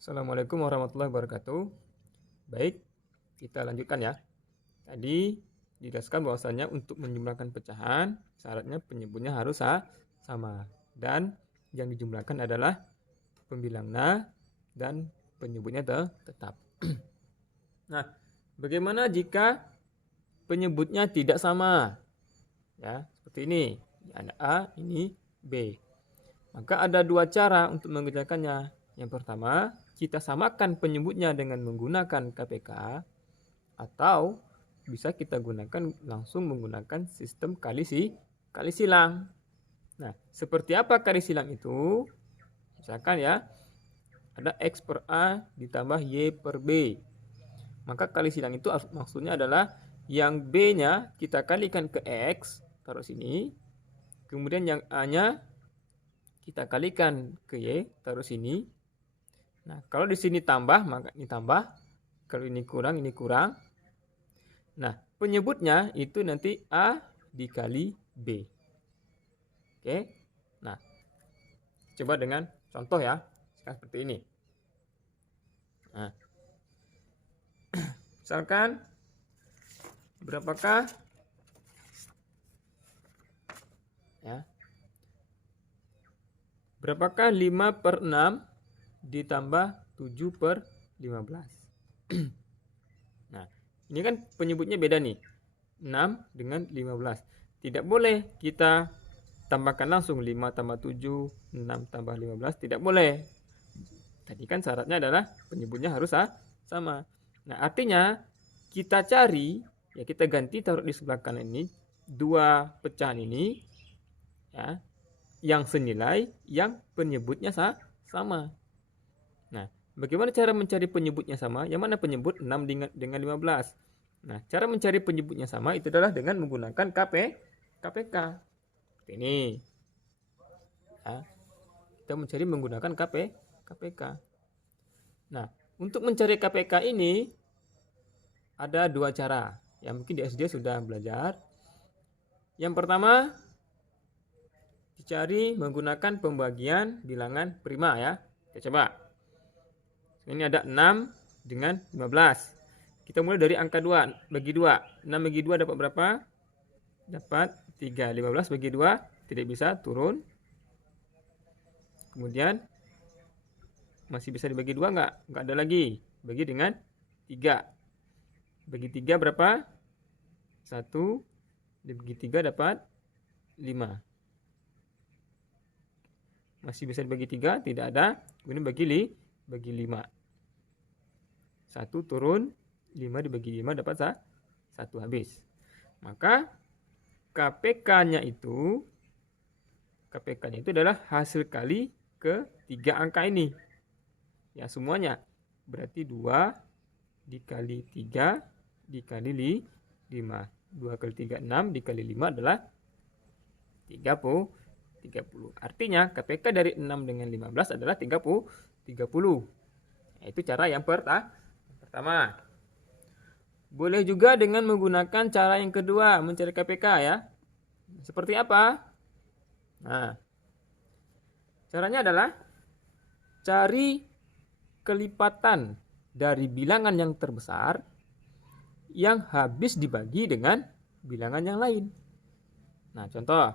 Assalamualaikum warahmatullahi wabarakatuh. Baik, kita lanjutkan ya. Tadi dijelaskan bahwasanya untuk menjumlahkan pecahan, syaratnya penyebutnya harus sama. Dan yang dijumlahkan adalah pembilang na dan penyebutnya tetap. Nah, bagaimana jika penyebutnya tidak sama? Ya, seperti ini. Ada A, ini B. Maka ada dua cara untuk mengerjakannya. Yang pertama, kita samakan penyebutnya dengan menggunakan KPK, atau bisa kita gunakan langsung menggunakan sistem kali silang. Nah, seperti apa kali silang itu? Misalkan ya, ada X per A ditambah Y per B. Maka kali silang itu maksudnya adalah yang B-nya kita kalikan ke X, taruh sini. Kemudian yang A-nya kita kalikan ke Y, taruh sini. Nah, kalau di sini tambah, maka ini tambah. Kalau ini kurang, ini kurang. Nah, penyebutnya itu nanti A dikali B. Oke. Nah, coba dengan contoh ya. Seperti ini. Nah, misalkan berapakah ya? Berapakah 5 per 6 ditambah 7 per 15? Nah, ini kan penyebutnya beda nih. 6 dengan 15. Tidak boleh kita tambahkan langsung 5 tambah 7, 6 tambah 15. Tidak boleh. Tadi kan syaratnya adalah penyebutnya harus sama. Nah, artinya kita cari, ya kita ganti taruh di sebelah kanan ini, dua pecahan ini, ya, yang senilai, yang penyebutnya sama. Nah, bagaimana cara mencari penyebutnya sama? Yang mana penyebut 6 dengan 15? Nah, cara mencari penyebutnya sama itu adalah dengan menggunakan KPK. Seperti ini. Ya, kita mencari menggunakan KPK. Nah, untuk mencari KPK ini ada dua cara. Yang mungkin di SD sudah belajar. Yang pertama, dicari menggunakan pembagian bilangan prima ya. Kita coba. Ini ada 6 dengan 15. Kita mulai dari angka 2, bagi 2. 6 bagi 2 dapat berapa? Dapat 3. 15 bagi 2 tidak bisa, turun. Kemudian masih bisa dibagi 2 enggak? Enggak ada lagi. Bagi dengan 3. Bagi 3 berapa? 1. Dibagi 3 dapat 5. Masih bisa dibagi 3, tidak ada. Kemudian bagi 5. 1 turun, 5 dibagi 5 dapat 1 habis. Maka KPK-nya itu adalah hasil kali ke 3 angka ini. Ya, semuanya. Berarti 2 dikali 3 dikali 5. 2 kali 3, 6 dikali 5 adalah 30. Artinya KPK dari 6 dengan 15 adalah 30. Nah, itu cara yang pertama. Boleh juga dengan menggunakan cara yang kedua, mencari KPK ya. Seperti apa? Nah, caranya adalah cari kelipatan dari bilangan yang terbesar yang habis dibagi dengan bilangan yang lain. Nah, contoh.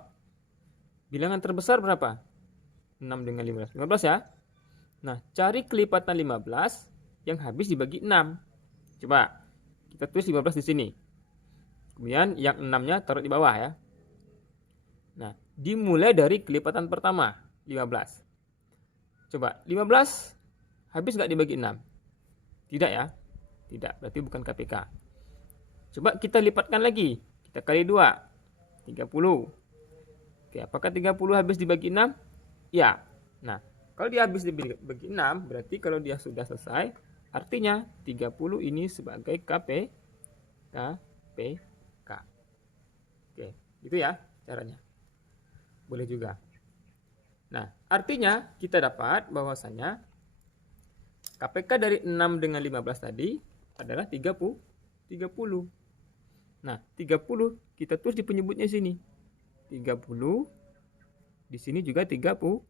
Bilangan terbesar berapa? 6 dengan 15. 15 ya. Nah, cari kelipatan 15 yang habis dibagi 6. Coba kita tulis 15 di sini. Kemudian yang 6-nya taruh di bawah ya. Nah, dimulai dari kelipatan pertama, 15. Coba, 15 habis nggak dibagi 6? Tidak ya? Tidak, berarti bukan KPK. Coba kita lipatkan lagi. Kita kali 2, 30. Oke, apakah 30 habis dibagi 6? Ya. Nah, kalau dia habis dibagi 6, berarti kalau dia sudah selesai, artinya 30 ini sebagai KPK. Oke, gitu ya caranya. Boleh juga. Nah, artinya kita dapat bahwasanya KPK dari 6 dengan 15 tadi adalah 30. Nah, 30 kita tulis di penyebutnya sini. 30. Di sini juga 30.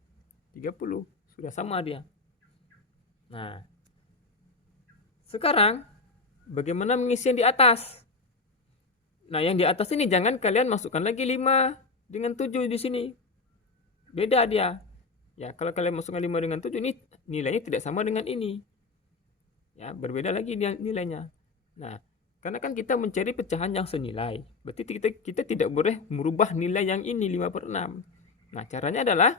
Sudah sama dia. Nah, sekarang bagaimana mengisi yang di atas? Nah, yang di atas ini jangan kalian masukkan lagi 5 dengan 7 di sini. Beda dia. Ya, kalau kalian masukkan 5 dengan 7 ini nilainya tidak sama dengan ini. Ya, berbeda lagi nilainya. Nah, karena kan kita mencari pecahan yang senilai. Berarti kita tidak boleh merubah nilai yang ini 5/6. Nah, caranya adalah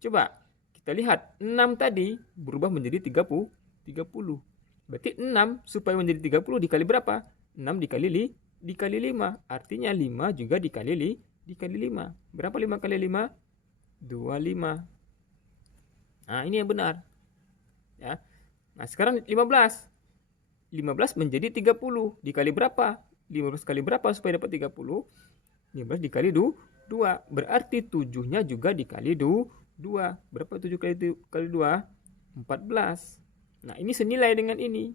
coba kita lihat 6 tadi berubah menjadi 30. Berarti 6 supaya menjadi 30 dikali berapa? 6 dikali 5. Artinya 5 juga dikali 5. Berapa 5 kali 5? 25. Nah, ini yang benar. Ya. Nah, sekarang 15. 15 menjadi 30. Dikali berapa? 15 kali berapa supaya dapat 30? 15 dikali 2. Berarti 7-nya juga dikali 2. Berapa 7 kali 2? 14. Nah, ini senilai dengan ini.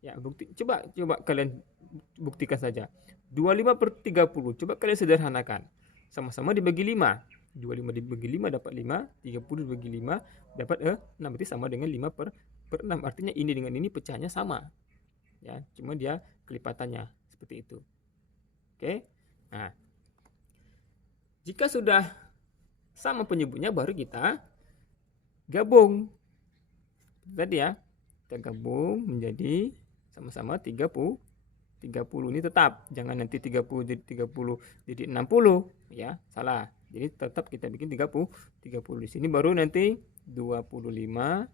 Ya, coba kalian buktikan saja. 25/30. Coba kalian sederhanakan. Sama-sama dibagi 5. 25 dibagi 5 dapat 5. 30 dibagi 5 dapat 6. Berarti sama dengan 5/6. Artinya ini dengan ini pecahannya sama. Ya, cuma dia kelipatannya seperti itu. Oke. Nah, jika sudah sama penyebutnya baru kita gabung. Tadi ya, kita gabung menjadi sama-sama 30 ini tetap. Jangan nanti 30 jadi 60 ya, salah. Jadi tetap kita bikin 30 di sini baru nanti 25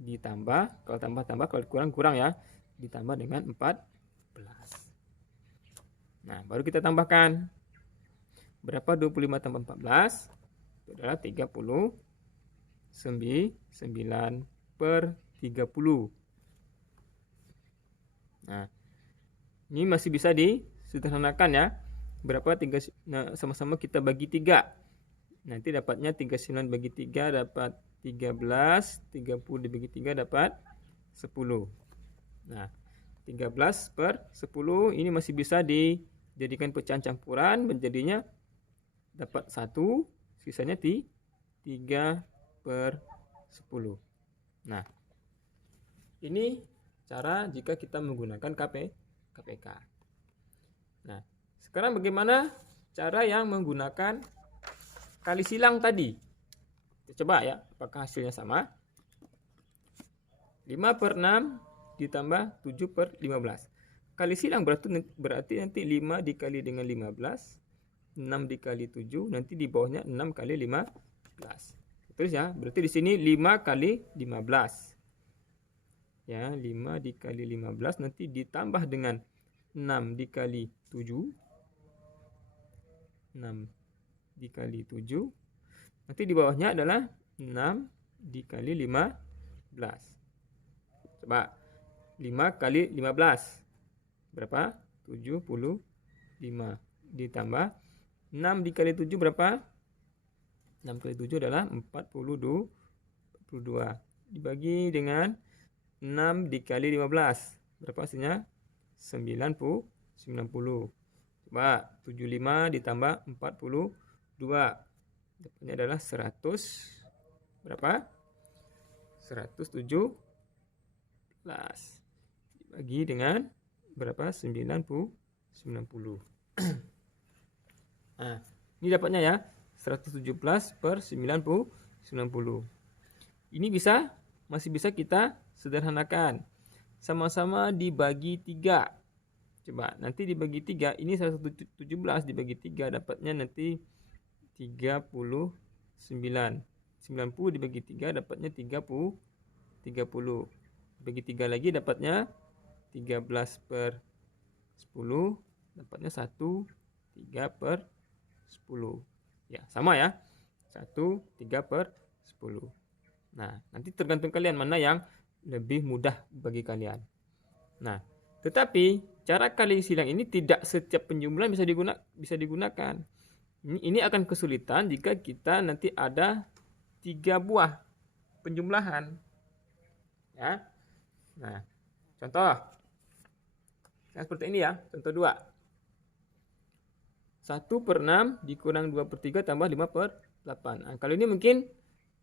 ditambah, kalau tambah kalau kurang ya, ditambah dengan 14. Nah, baru kita tambahkan. Berapa 25 tambah 14? Itu adalah 39/30. Nah, ini masih bisa disederhanakan ya. Berapa? Nah, sama-sama kita bagi 3. Nanti dapatnya 39 bagi 3 dapat 13. 30 dibagi 3 dapat 10. Nah, 13/10 ini masih bisa dijadikan pecahan campuran, menjadinya dapat 1, sisanya 3/10. Nah, ini cara jika kita menggunakan KPK. Nah, sekarang bagaimana cara yang menggunakan kali silang tadi? Kita coba ya, apakah hasilnya sama? 5/6 ditambah 7/15. Kali silang berarti nanti 5 dikali dengan 15, 6 dikali 7, nanti di bawahnya 6 kali 15. Terus ya, berarti di sini 5 kali 15. Ya, 5 dikali 15 nanti ditambah dengan 6 dikali 7. 6 dikali 7. Nanti di bawahnya adalah 6 dikali 15. Coba 5 kali 15 berapa? 75. Ditambah 6 dikali 7 berapa? 6 kali 7 adalah 42. Dibagi dengan 6 dikali 15 berapa hasilnya? 90. Coba 75 ditambah 42 dapatnya adalah 100 berapa? 117 dibagi dengan berapa? 90. Nah, ini dapatnya ya 117/90. Ini masih bisa kita sederhanakan. Sama-sama dibagi 3. Coba nanti dibagi 3, ini 117 dibagi 3 dapatnya nanti 39. 90 dibagi 3 dapatnya 30. Bagi 3 lagi dapatnya 13/10 dapatnya 1 3/10. Ya, sama ya. 1 3/10. Nah, nanti tergantung kalian mana yang lebih mudah bagi kalian. Nah, tetapi cara kali silang ini tidak setiap penjumlahan bisa digunakan. Ini akan kesulitan jika kita nanti ada 3 buah penjumlahan. Ya. Nah, contoh. Nah, seperti ini ya, contoh 2. 1/6 dikurang 2/3 tambah 5/8. Nah, kalau ini mungkin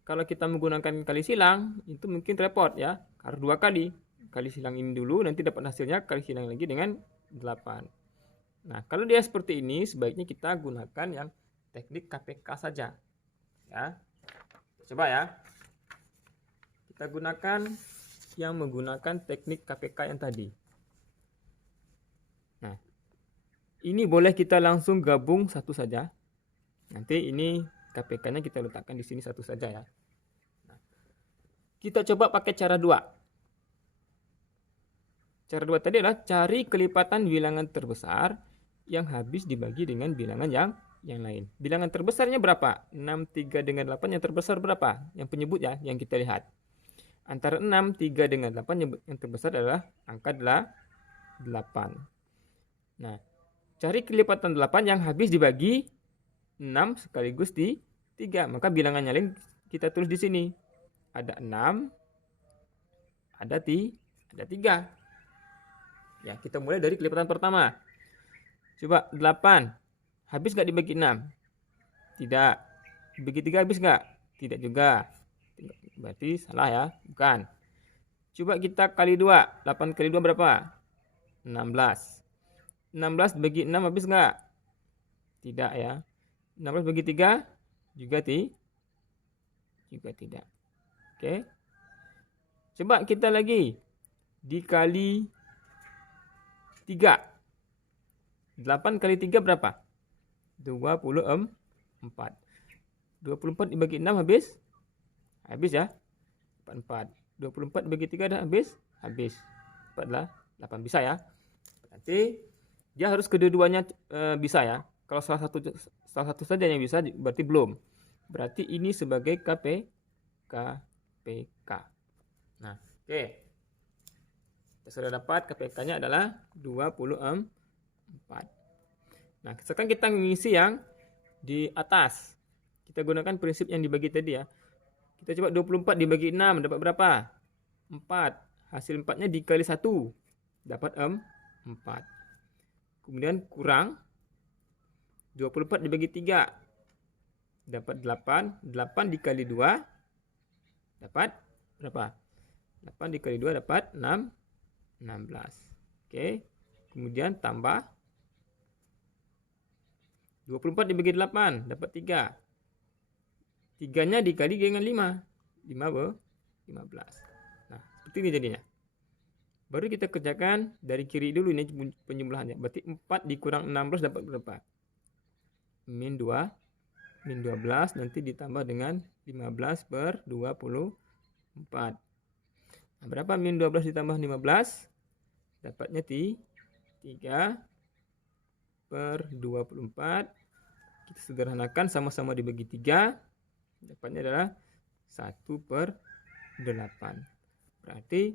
kalau kita menggunakan kali silang, itu mungkin repot ya. Harus 2 kali. Kali silang ini dulu, nanti dapat hasilnya kali silang lagi dengan 8. Nah, kalau dia seperti ini, sebaiknya kita gunakan yang teknik KPK saja. Ya. Coba ya. Kita gunakan yang menggunakan teknik KPK yang tadi. Nah, ini boleh kita langsung gabung satu saja. Nanti ini KPK-nya kita letakkan di sini satu saja ya. Nah, kita coba pakai cara 2. Cara 2 tadi adalah cari kelipatan bilangan terbesar yang habis dibagi dengan bilangan yang lain. Bilangan terbesarnya berapa? 6, 3 dengan 8 yang terbesar berapa? Yang penyebut ya, yang kita lihat. Antara 6, 3 dengan 8 yang terbesar adalah angka 8. Nah, cari kelipatan 8 yang habis dibagi 6 sekaligus di 3. Maka bilangannya lain kita tulis di sini. Ada 6, ada 3. Ya, kita mulai dari kelipatan pertama. Coba 8. Habis nggak dibagi 6? Tidak. Dibagi 3 habis nggak? Tidak juga. Berarti salah ya, bukan. Coba kita kali 2. 8 kali 2 berapa? 16. 16 bagi 6 habis nggak? Tidak ya. 16 bagi 3 juga tidak. Oke. Coba kita lagi dikali 3. 8 kali 3 berapa? 24. 24 dibagi 6 habis? Habis ya. 44. 24 dibagi 3 dah habis? Habis. 4 adalah 8. Bisa ya. Berarti dia harus kedua-duanya bisa ya. Kalau salah satu saja yang bisa berarti belum. Berarti ini sebagai KPK. Nah, oke. Kita sudah dapat KPK-nya adalah 24. Nah, sekarang kita mengisi yang di atas. Kita gunakan prinsip yang dibagi tadi ya. Kita coba 24 dibagi 6 dapat berapa? 4. Hasil 4-nya dikali 1 dapat 4. Kemudian kurang 24 dibagi 3 dapat 8. 8 dikali 2 dapat berapa? 8 dikali 2 dapat 16. Oke. Kemudian tambah 24 dibagi 8 dapat 3. 3-nya dikali dengan 5. 15. Nah, seperti ini jadinya. Baru kita kerjakan dari kiri dulu ini penjumlahannya. Berarti 4 dikurang 16 dapat berapa? Min 2. Min 12 nanti ditambah dengan 15 per 24. Nah, berapa min 12 ditambah 15? Dapatnya 3 per 24. Kita sederhanakan sama-sama dibagi 3. Dapatnya adalah 1 per 8. Berarti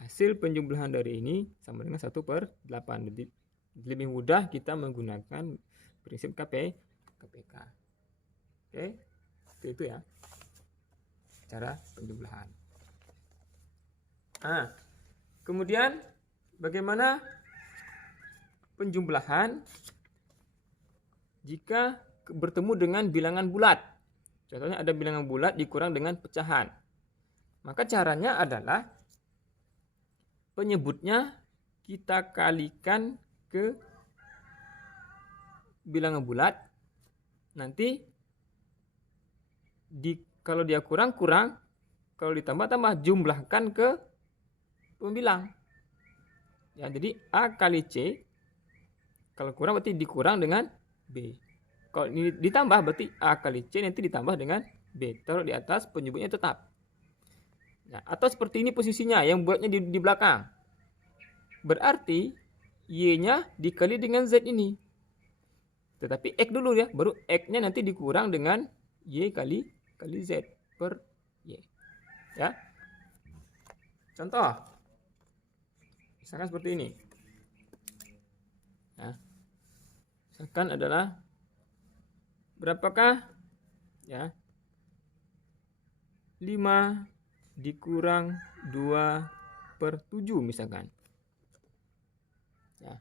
hasil penjumlahan dari ini sama dengan 1 per 8. Jadi lebih mudah kita menggunakan prinsip KPK. Oke, itu ya cara penjumlahan. Nah, kemudian bagaimana penjumlahan jika bertemu dengan bilangan bulat? Contohnya ada bilangan bulat dikurang dengan pecahan. Maka caranya adalah penyebutnya kita kalikan ke bilangan bulat. Nanti kalau dia kurang, kalau ditambah jumlahkan ke pembilang. Ya, jadi A kali C. Kalau kurang berarti dikurang dengan B. Kalau ini ditambah berarti A kali C nanti ditambah dengan B. Taruh di atas, penyebutnya tetap. Nah, atau seperti ini posisinya, yang buatnya di belakang. Berarti Y-nya dikali dengan Z ini. Tetapi X dulu ya, baru X-nya nanti dikurang dengan Y kali Z per Y. Ya. Contoh. Misalkan seperti ini. Nah, misalkan adalah berapakah? Ya. 5 dikurang 2 per 7 misalkan. Ya.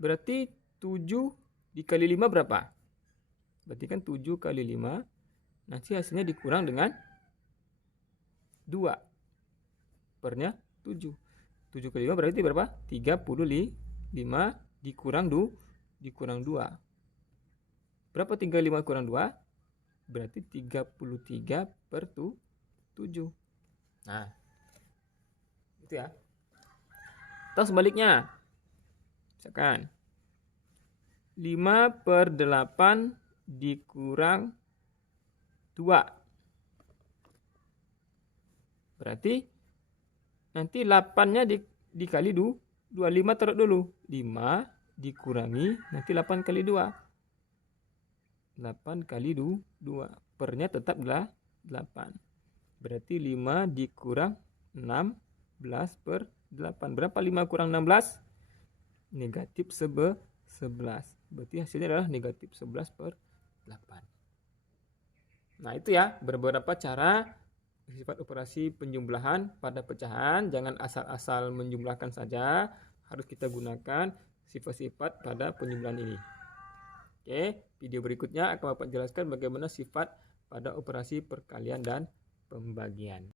Berarti 7 dikali 5 berapa? Berarti kan 7 kali 5 Nanti hasilnya dikurang dengan 2. Pernya 7. 7 kali 5 berarti berapa? 35 dikurang 2. Berapa 35 kurang 2? Berarti 33 per 7. Nah, itu ya. Atau sebaliknya. Misalkan 5 per 8 dikurang 2. Berarti nanti 8-nya dikali 25 taruh dulu. 5 dikurangi nanti 8 kali 2. 8 kali 2. Pernya tetap 8. Berarti 5 dikurang 16 per 8. Berapa 5 kurang 16? Negatif 11. Berarti hasilnya adalah negatif 11 per 8. Nah itu ya beberapa cara sifat operasi penjumlahan pada pecahan. Jangan asal-asal menjumlahkan saja. Harus kita gunakan sifat-sifat pada penjumlahan ini. Oke, video berikutnya akan Bapak jelaskan bagaimana sifat pada operasi perkalian dan pembagian.